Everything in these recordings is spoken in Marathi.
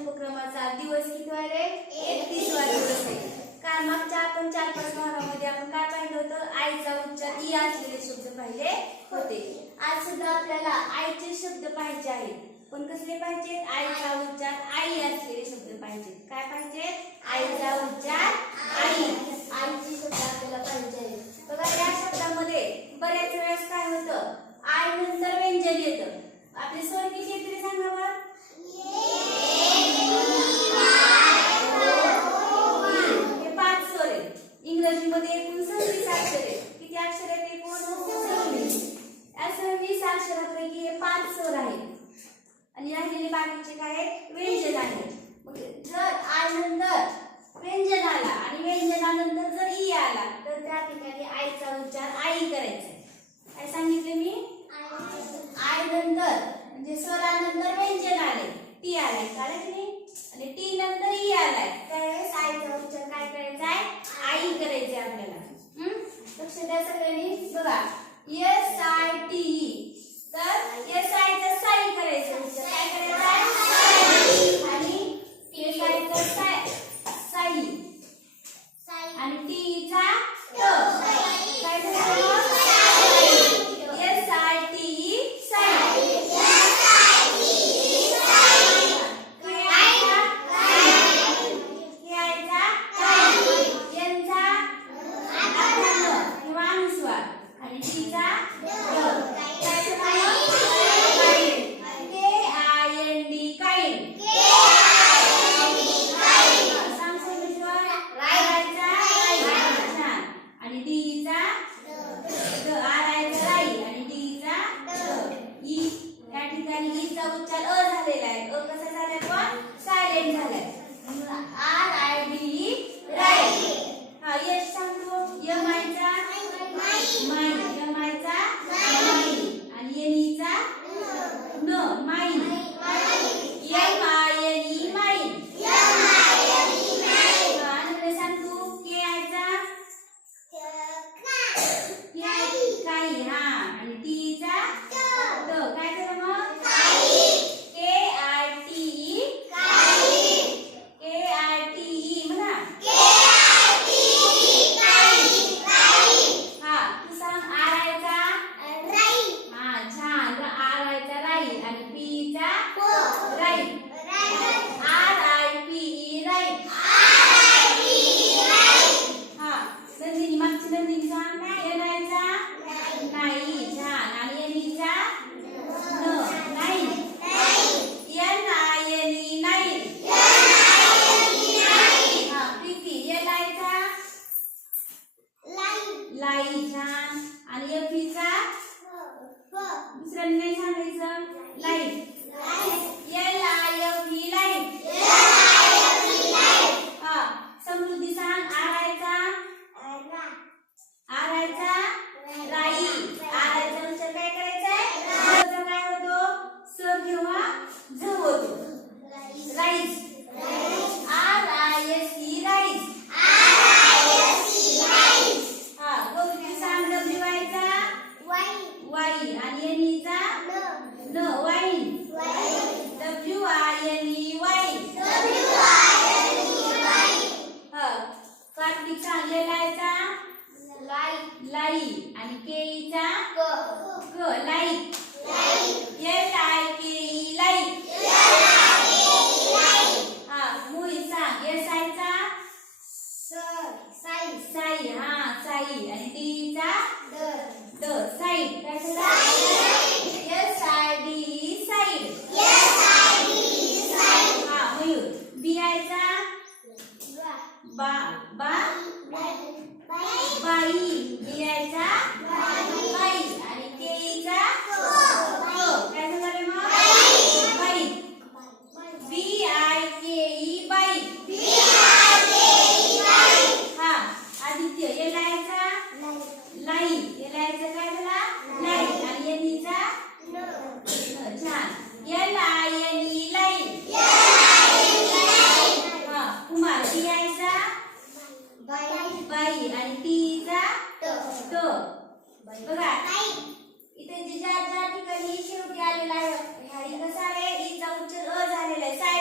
उपक्रमाचा दिवस किती वाले एकतीसवा दिवस आहे काल मागच्या आपण चार पाच भागामध्ये आपण काय पाहिलं होतं? आईचा उच्चार ई असलेले शब्द पाहिले होते. आज सुद्धा आपल्याला आईचे शब्द पाहिजे आहेत. पण कसले पाहिजेत? आईचा उच्चार आई असलेले शब्द पाहिजेत. काय पाहिजे आईचा उच्चार आई. आईचे शब्द आपल्याला पाहिजे आहेत. बघा या शब्दामध्ये बऱ्याच वेळेस काय होतं? आई नंतर व्यंजन येतं. आपले स्वर्गीय क्षेत्र सांगा सांगा Dale, 欢迎啊！गाई छान आणि एफीचा हो, हो. दुसऱ्यांनी नाही सांगायचं. सांगलेला आहे चा लाई. लाई. आणि केईचा? क. क. लाई. बाई आणि टी चा ट बघा. इथे ज्या ज्या ठिकाणी शेवटी आलेला आहे ह्या कसा आहे ईचा उच्चार अ झालेला आहे.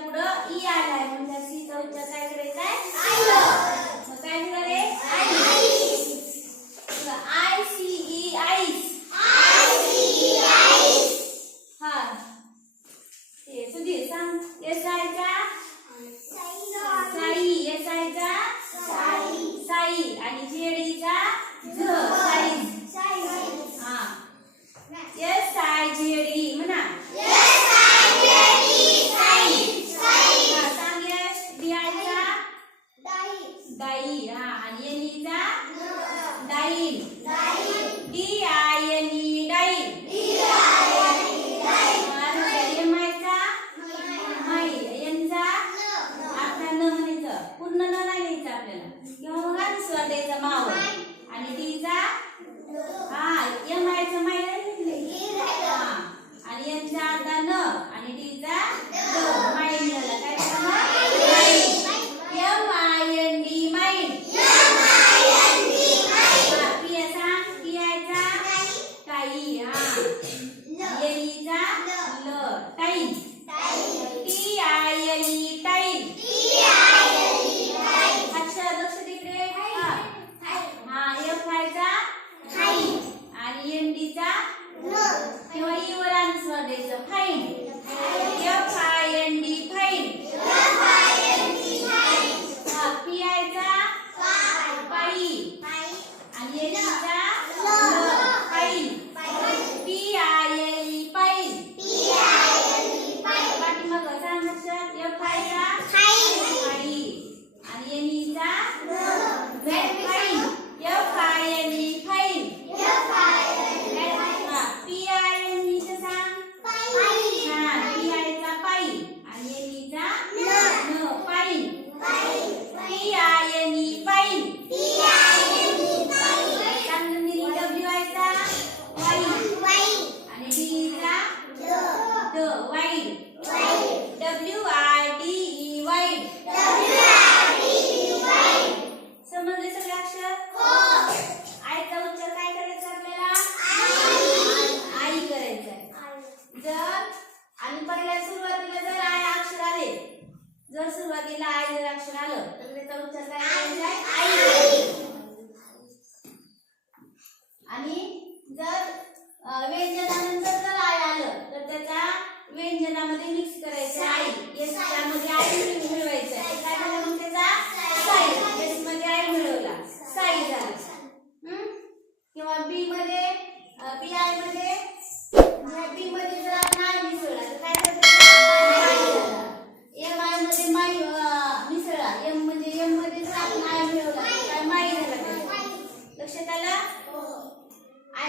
pura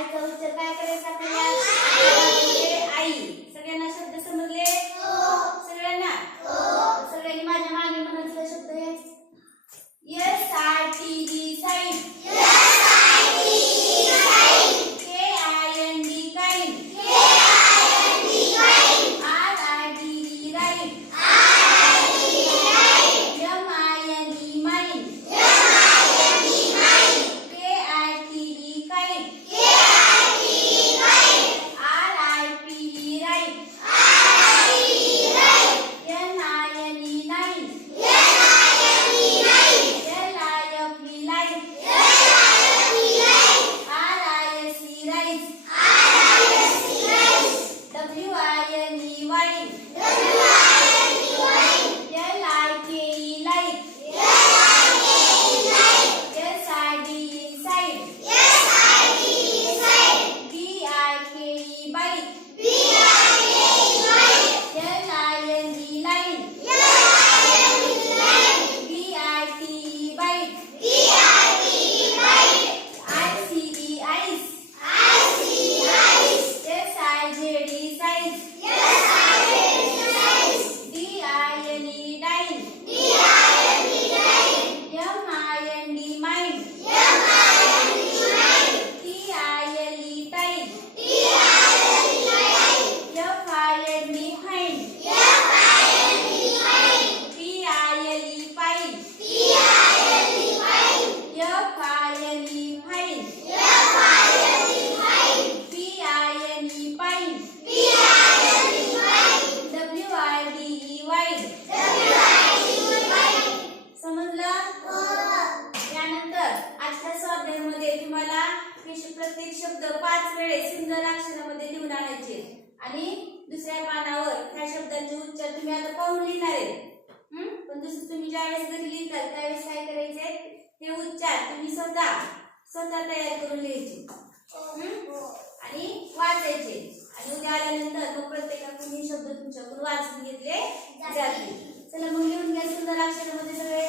I go to the back of the dividing खाऊन लिहिणार आहे. पण जसं तुम्ही ज्यावेळेस घरी लिहिताल त्यावेळेस काय करायचे हे उच्चार तुम्ही स्वतः स्वतः तयार करून लिहायचे. हो. आणि वाचायचे. आणि उद्या आल्यानंतर मग प्रत्येकाकडून हे शब्द तुमच्याकडून वाचून घेतले जातील. चला मग लिहून घ्या सुंदर अक्षरामध्ये सगळे.